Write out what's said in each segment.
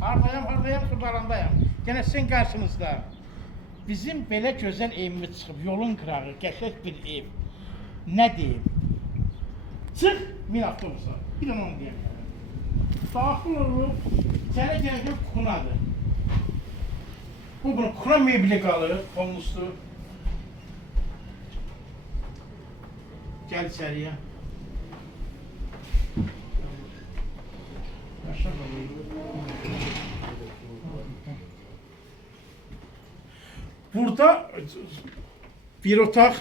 Hardayam, Xırdalandayam. Gene sizin karşınızda. Bizim belə gözəl evimiz çıxıb, yolun qırağı, qəşəng bir ev. Nə deyim? Çıx, min avtobusa. Bir onu deyəm. Daxil olub, sənə gələcək kunadır. Bunun kuna mebli qalır, olmuşdur. Gəl içəriyə. Burada bir otaq.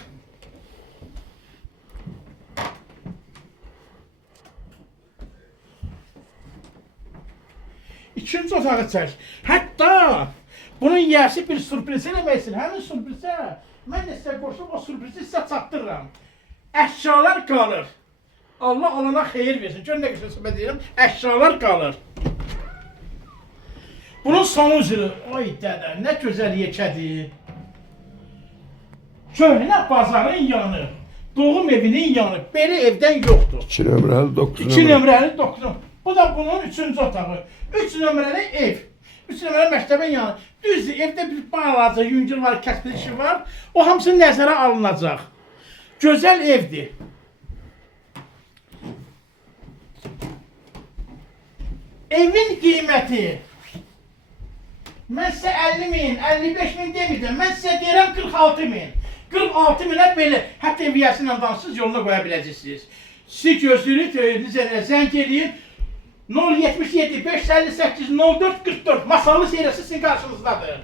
İkinci otağı çək. Hətta bunun yiyəsi bir sürpriz eləməksin. Həmin sürprizə mən də sizə qoşub o sürprizi sizə çatdırıram. Əşyalar qalır. Allah olana xeyir versin. Gör nə qəşəng söhbət deyirəm. Əşyalar qalır. Bunun sonu üzrü. Ay dədə, nə gözəl yekədir. Köhnə bazarın yanı, doğum evinin yanı. Belə evdən yoxdur. 2 nömrəli 9 2 nömrəli 9. Bu da bunun 3-cü otağı. 3 nömrəli ev. 3 nömrəli məktəbin yanı. Düzdür, evdə bir balaca, yüngül var, kəskin işi var. O hamısı nəzərə alınacaq. Gözəl evdir. Evin qiyməti. Mən sizə 50 min, 55 min demirdim. Mən sizə deyirəm 46 min. 46 minə belə, hətta eviyyəsi ilə danışsız yoluna qoya biləcəksiniz. Sizi gözlürük, zəng edin. 077 558 04 44 masallı seyrəsi sizin qarşınızdadır.